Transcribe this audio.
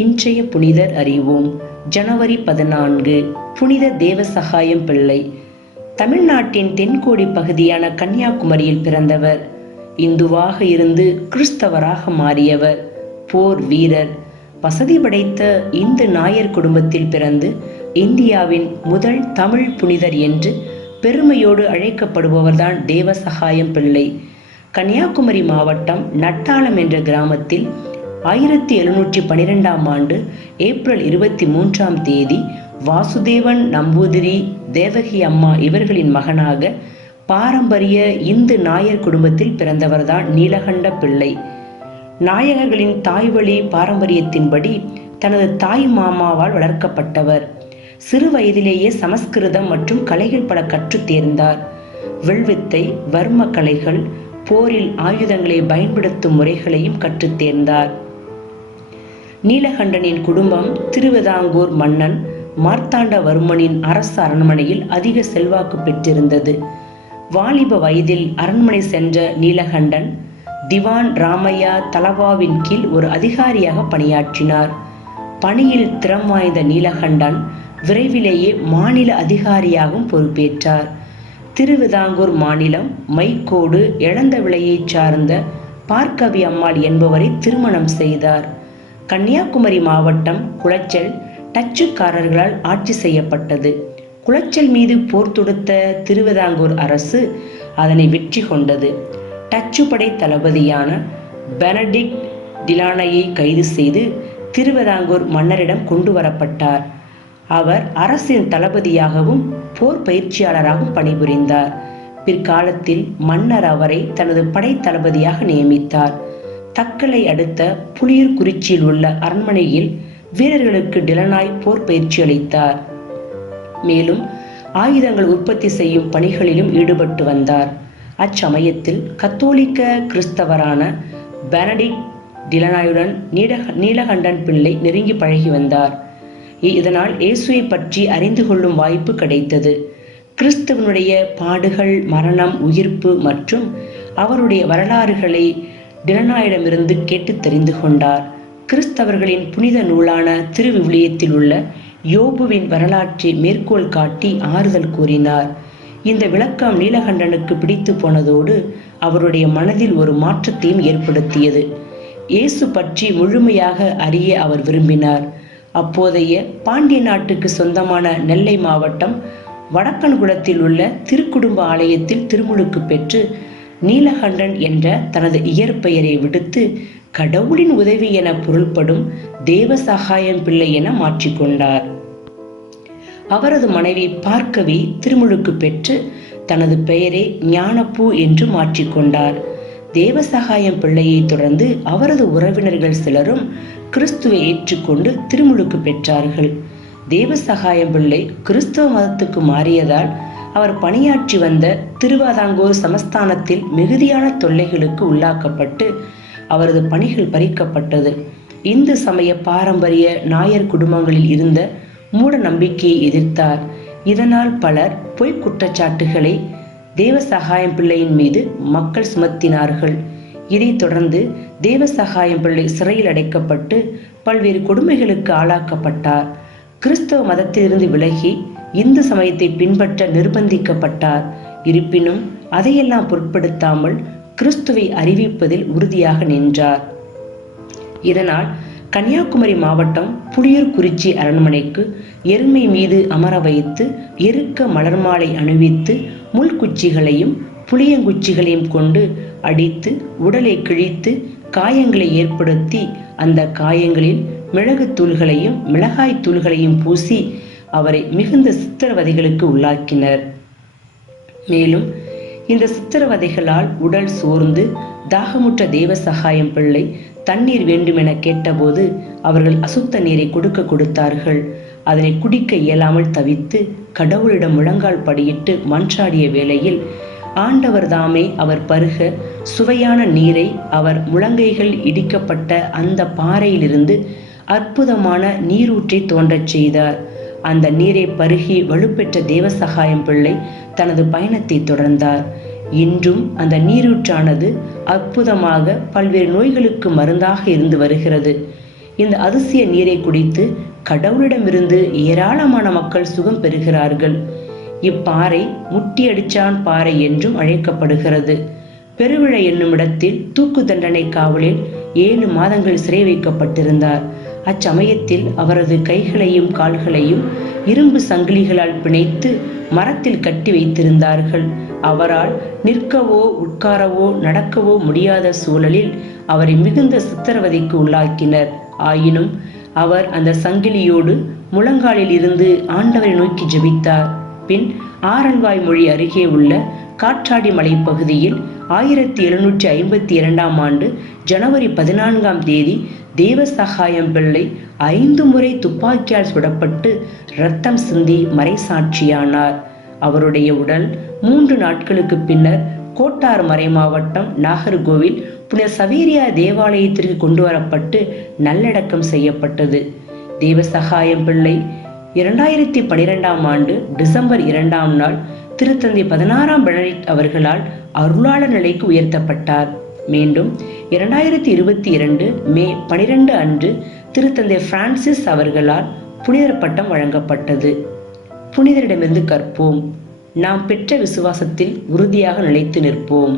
இன்றைய புனிதர் அறிவோம். ஜனவரி 14. புனித தேவசகாயம் பிள்ளை. தமிழ்நாட்டின் தென்கோடி பகுதியான கன்னியாகுமரியில் பிறந்தவர். இந்துவாக இருந்து கிறிஸ்தவராக மாறியவர். போர் வீரர். வசதி படைத்த இந்து நாயர் குடும்பத்தில் பிறந்து இந்தியாவின் முதல் தமிழ் புனிதர் என்று பெருமையோடு அழைக்கப்படுபவர்தான் தேவசகாயம் பிள்ளை. கன்னியாகுமரி மாவட்டம் நட்டாளம் என்ற கிராமத்தில் 1712ஆம் ஆண்டு ஏப்ரல் 23ஆம் தேதி வாசுதேவன் நம்பூதிரி, தேவகி அம்மா இவர்களின் மகனாக பாரம்பரிய இந்து நாயர் குடும்பத்தில் பிறந்தவர்தான் நீலகண்ட பிள்ளை. நாயகர்களின் தாய்வழி பாரம்பரியத்தின்படி தனது தாய் மாமாவால் வளர்க்கப்பட்டவர். சிறு வயதிலேயே சமஸ்கிருதம் மற்றும் கலைகள் பல கற்றுத் தேர்ந்தார். வில்வித்தை, வர்ம கலைகள், போரில் ஆயுதங்களை பயன்படுத்தும் முறைகளையும் கற்றுத் தேர்ந்தார். நீலகண்டனின் குடும்பம் திருவிதாங்கூர் மன்னன் மார்த்தாண்டவர்மனின் அரசு அரண்மனையில் அதிக செல்வாக்கு பெற்றிருந்தது. வாலிப வயதில் அரண்மனை சென்ற நீலகண்டன் திவான் ராமையா தலவாவின் கீழ் ஒரு அதிகாரியாக பணியாற்றினார். பணியில் திறம் வாய்ந்த நீலகண்டன் விரைவிலேயே மாநில அதிகாரியாகவும் பொறுப்பேற்றார். திருவிதாங்கூர் மாநிலம் மைக்கோடு இழந்த விலையை சார்ந்த பார்க்கவி அம்மாள் என்பவரை திருமணம் செய்தார். கன்னியாகுமரி மாவட்டம் குளச்சல் டச்சுக்காரர்களால் ஆட்சி செய்யப்பட்டது. குளச்சல் மீது போர் தொடுத்த திருவிதாங்கூர் அரசு அதனை வெற்றி கொண்டது. டச்சு படை தளபதியான பெனடிக்ட் டிலானையை கைது செய்து திருவிதாங்கூர் மன்னரிடம் கொண்டு வரப்பட்டார். அவர் அரசின் தளபதியாகவும் போர் பயிற்சியாளராகவும் பணிபுரிந்தார். பிற்காலத்தில் மன்னர் அவரை தனது படை தளபதியாக நியமித்தார். தக்கலை அடுத்த புலியூர்குறிச்சியில் உள்ள அரண்மனையில் வீரர்களுக்கு டிலனாய் போர் பயிற்சி அளித்தார். மேலும் ஆயுதங்கள் உற்பத்தி செய்யும் பணிகளிலும் ஈடுபட்டு வந்தார். அச்சமயத்தில் கத்தோலிக்க கிறிஸ்தவரான பெனடிக்ட் டிலனாயுடன் நீலகண்டன் பிள்ளை நெருங்கி பழகி வந்தார். இதனால் இயேசுவை பற்றி அறிந்து கொள்ளும் வாய்ப்பு கிடைத்தது. கிறிஸ்துவனுடைய பாடுகள், மரணம், உயிர்ப்பு மற்றும் அவருடைய வரலாறுகளை டிலனாயிடமிருந்து கேட்டு தெரிந்து கொண்டார். கிறிஸ்தவர்களின் புனித நூலான திருவிவிலியத்தில் உள்ள யோபுவின் வரலாற்றை மேற்கோள் காட்டி ஆறுதல் கூறினார். இந்த விளக்கம் நீலகண்டனுக்கு பிடித்து போனதோடு அவருடைய மனதில் ஒரு மாற்றத்தையும் ஏற்படுத்தியது. இயேசு பற்றி முழுமையாக அறிய அவர் விரும்பினார். அப்போதைய பாண்டிய நாட்டுக்கு சொந்தமான நெல்லை மாவட்டம் வடக்கன்குளத்தில் உள்ள திருக்குடும்ப ஆலயத்தில் திருமுழுக்கு பெற்று நீலகண்டன் என்ற தனது இயற்பெயரை விடுத்து கடவுளின் உதவி என பொருள்படும் தேவசகாயம் பிள்ளை என மாற்றிக்கொண்டார். அவரது மனைவி பார்க்கவி திருமுழுக்கு பெற்று தனது பெயரை ஞானப்பூ என்று மாற்றிக்கொண்டார். தேவசகாயம் பிள்ளையை தொடர்ந்து அவரது உறவினர்கள் சிலரும் கிறிஸ்துவை ஏற்றுக்கொண்டு திருமுழுக்கு பெற்றார்கள். தேவசகாயம் பிள்ளை கிறிஸ்தவ மதத்துக்கு மாறியதால் அவர் பணியாற்றி வந்த திருவிதாங்கூர் சமஸ்தானத்தில் மிகுதியான தொல்லைகளுக்கு உள்ளாக்கப்பட்டு அவரது பணிகள் பறிக்கப்பட்டது. இந்து சமய பாரம்பரிய நாயர் குடும்பங்களில் இருந்த மூட நம்பிக்கையை எதிர்த்தார். இதனால் பலர் பொய் குற்றச்சாட்டுகளை தேவசகாயம் பிள்ளையின் மீது மக்கள் சுமத்தினார்கள். இதைத் தொடர்ந்து தேவசகாயம் பிள்ளை சிறையில் அடைக்கப்பட்டு பல்வேறு கொடுமைகளுக்கு ஆளாக்கப்பட்டார். கிறிஸ்தவ மதத்திலிருந்து விலகி இந்து சமயத்தை பின்பற்ற நிர்பந்திக்கப்பட்டார். இருப்பினும் அதையெல்லாம் பொருட்படுத்தாமல் கிறிஸ்துவை அறிவிப்பதில் உறுதியாக நின்றார். இதனால் கன்னியாகுமரி மாவட்டம் புலியூர்குறிச்சி அரண்மனைக்கு எருமை மீது அமர வைத்து எருக்க மலர்மாலை அணிவித்து முள்குச்சிகளையும் புளியங்குச்சிகளையும் கொண்டு அடித்து உடலை கிழித்து காயங்களை ஏற்படுத்தி அந்த காயங்களில் மிளகு தூள்களையும் மிளகாய் தூள்களையும் பூசி அவரை மிகுந்த சித்திரவதைகளுக்கு உள்ளாக்கினர். மேலும் இந்த சித்திரவதைகளால் உடல் சோர்ந்து தாகமுற்ற தேவசகாயம் பிள்ளை தண்ணீர் வேண்டுமென கேட்டபோது அவர்கள் அசுத்த நீரை கொடுத்தார்கள். அதனை குடிக்க இயலாமல் தவித்து கடவுளிடம் முழங்கால் படியிட்டு மன்றாடிய வேளையில் ஆண்டவர் தாமே அவர் பருக சுவையான நீரை அவர் முழங்கைகள் இடிக்கப்பட்ட அந்த பாறையிலிருந்து அற்புதமான நீரூற்றை தோன்றச் செய்தார். அந்த நீரை பருகி வலுப்பெற்ற தேவசகாயம் பிள்ளை தனது பயணத்தை தொடர்ந்தார். இன்றும் அந்த நீரூற்றானது அற்புதமாக பல்வேறு நோய்களுக்கு மருந்தாக இருந்து வருகிறது. இந்த அதிசய நீரை குடித்து கடவுளிடமிருந்து ஏராளமான மக்கள் சுகம் பெறுகிறார்கள். இப்பாறை முட்டியடிச்சான் பாறை என்றும் அழைக்கப்படுகிறது. பெருவிழை என்னும் இடத்தில் தூக்கு தண்டனை காவலில் 7 மாதங்கள் சிறை வைக்கப்பட்டிருந்தார். அச்சமயத்தில் அவரது கைகளையும் கால்களையும் இரும்பு சங்கிலிகளால் பிணைத்து மரத்தில் கட்டி வைத்திருந்தார்கள். அவரால் நிற்கவோ உட்காரவோ நடக்கவோ முடியாத சூழலில் அவரை மிகுந்த சித்திரவதைக்கு உள்ளாக்கினர். ஆயினும் அவர் அந்த சங்கிலியோடு முழங்காலில் இருந்து ஆண்டவரை நோக்கி ஜெபித்தார். பின் ஆரல்வாய் மொழி அருகே உள்ள காற்றாடி மலை பகுதியில் 1752ஆம் ஆண்டு ஜனவரி 14ஆம் தேதி தேவசகாயம் பிள்ளை 5 முறை துப்பாக்கியால் சுடப்பட்டு இரத்தம் சிந்தி மறைசாட்சியானார். அவருடைய உடல் 3 நாட்களுக்கு பின்னர் கோட்டார் மறை மாவட்டம் நாகர்கோவில் புனித சவேரியா தேவாலயத்திற்கு கொண்டு வரப்பட்டு நல்லடக்கம் செய்யப்பட்டது. தேவசகாயம் பிள்ளை 2012ஆம் ஆண்டு டிசம்பர் 2ஆம் நாள் திருத்தந்தை 16ஆம் பெனடிக்ட் அவர்களால் அருளாளர் நிலைக்கு உயர்த்தப்பட்டார். மீண்டும் 2022 மே 12 அன்று திருத்தந்தை பிரான்சிஸ் அவர்களால் புனிதர் பட்டம் வழங்கப்பட்டது. புனிதரிடமிருந்து கற்போம். நாம் பெற்ற விசுவாசத்தில் உறுதியாக நிலைத்து நிற்போம்.